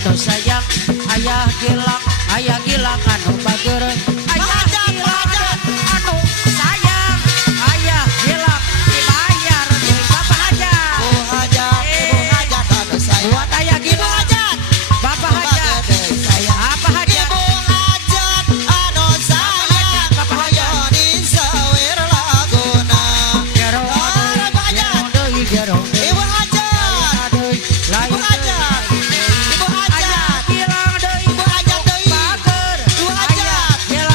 anu sayang ayah gilang anu bager ayah gilang anu sayang ayah gilang dibayar deui bapak hajat ibu hajat anu sayang buat ayah gilang hajat bapak hajat apa hajat ibu hajat anu sayang bapak hajat di sawer laguna gerong deui gerong ibu hajat deui lain ibu hajat ayah gilang deui ibu hajat deui bager ibu hajat ayah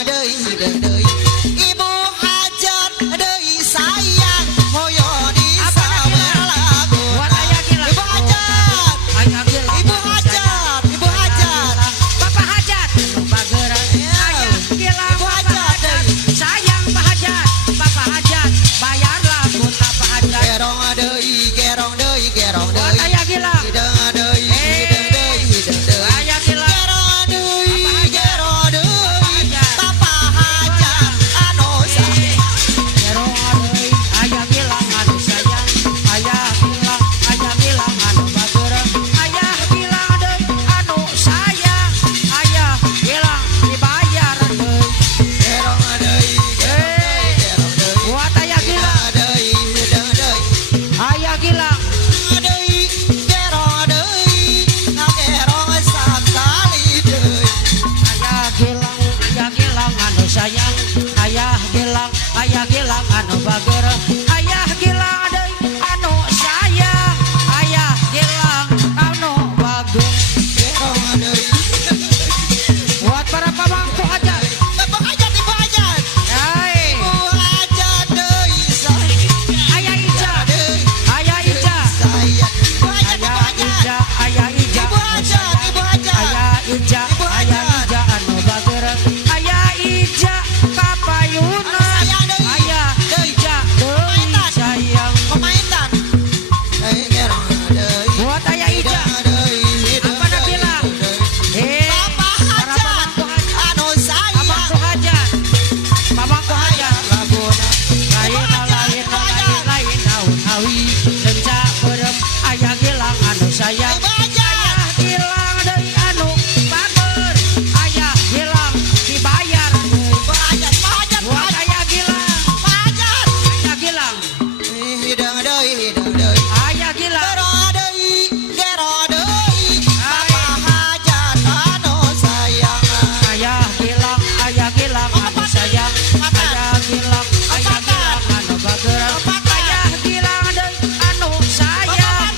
hidang deui ibu hajat deui sayang hoyo di sawer lagu Buat ayah gila. ibu hajat Ayah gila. ibu hajat ibu hajat Bapak hajat. Bageran. Ayah gila. Ibu Bapak hajat. hajat. Sayang Pak hajat. Bapak hajat. Bayarlah buat Bapak hajat. gerong deui Buat ayah gila. hidang deui Ayah gila. Papa hajat anu sayang Gerong adeuy, ayah gilang anu sayang, ayah gilang anu bageurang, ayah gilang adeuy anu sayang, ayah gilang dibayar deui. gerong deui Buat ayah gilang, ayah gilang, ayah gilang anu sayang, ayah gilang anu bageurang, ayah gilang adeuy anu sayang, ayah gilang anu bageurang. Buat para pamangku hajat. Hai, ayah Ija, ayah Ija, ayah Ija, ayah Ija anu bageurang, ayah Ija kapayunan, ayah Ija deui sayang. Buat ayah Ija, apa nak bilang? Para pamangku hajat, pamangku hajat. Lain daun hawi, lenca berem, ayah gilang anu sayang. Ayah gilang deui anu bager, ayah gilang dibayar deui. Buat ayah gilang, ayah gilang, ayah gilang. Ayah gilang anu sayang, ayah gilang anu bageurang, ayah gilang deui anu sayang,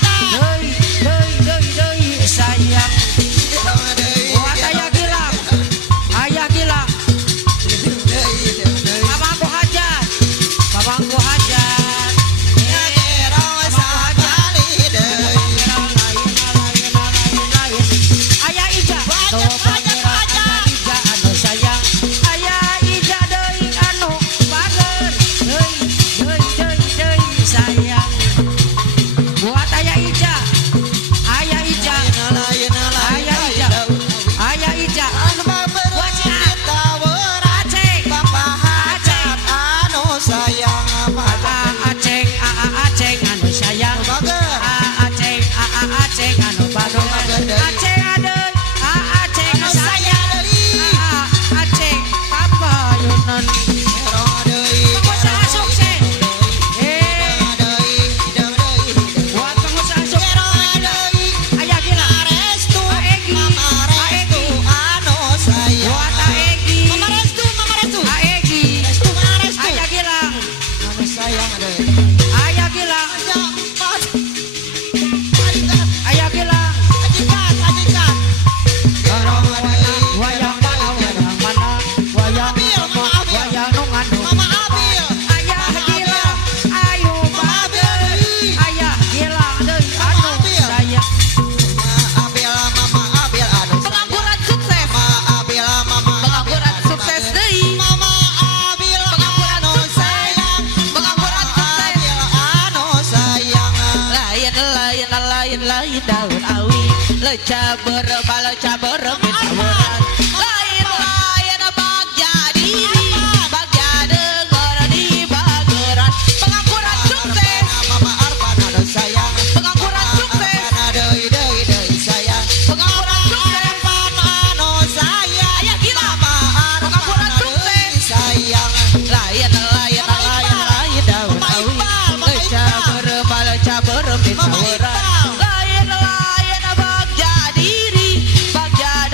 deui sayang. Buat ayah gilang, pamangku hajat, pamangku hajat. Ayah Ija, tuh bageurang Ija anu sayang, ayah Ija deui anu bager, deui sayang. Buat ayah Ija, ayah Ija, ayah Ija, Aceng anu sayang, Aceng anu bageurang, Aceng adeuy, Aceng sayang, Aceng kapayunan. Pengusaha sukses, buat pengusaha sukses, ayah gila, Aegi, buat Aegi, ayah gilang, ayah gilang, ayah gilang. Wayang mana, wayang nu ngandung. Ayah gilang, ayo bager, ayah gilang deui anu sayang. Pengangguran sukses, pengangguran sukses deui. Lain daun awi, leca berem bitaweran. Lain bagja diri, bagja denger di bageran. Pengangguran sukses, pengangguran sukses, pengangguran sukses. Ayah gila, pengangguran sukses. Lain daun awi, leca berem bitaweran. Lain bagja diri, bagja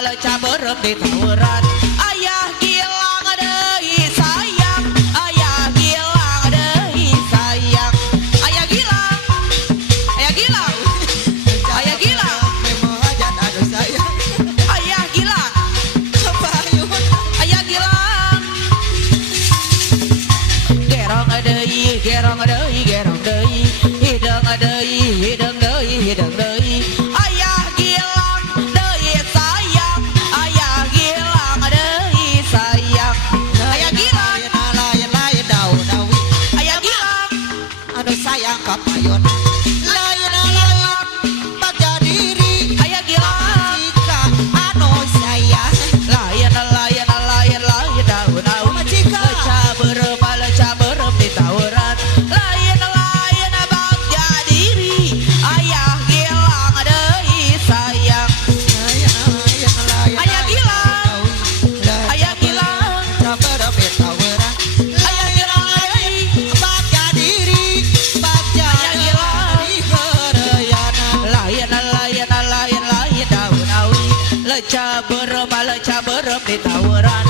leca berem di tawuran. Ayah gilang deui sayang, ayah gilang deui sayang. Ayah gilang, ayah gilang, ayah gilang, Memohajat anu sayang ayah gilang, Kebayun ayah gilang. Gerong deui, gerong deui, gerong deui, hidung deui, hidung deui, hidung deui. Ayah gilang deui sayang, ayah gilang deui sayang. Ayah gilang, Lain daun dawi ayah gilang, Anu sayang kapayun Lain bagja diri ayah gilang. Jika anu sayang Layan daun daun. Leca berem di tawuran. Layan bagja diri. Ayah gilang deui sayang. Ayah gilang, ayah gilang, Caberem di tawuran ayah gilang deui. Bagja diri Bagja Ayah gilang. di hereyana Layan daun daun. Leca berem di tawuran.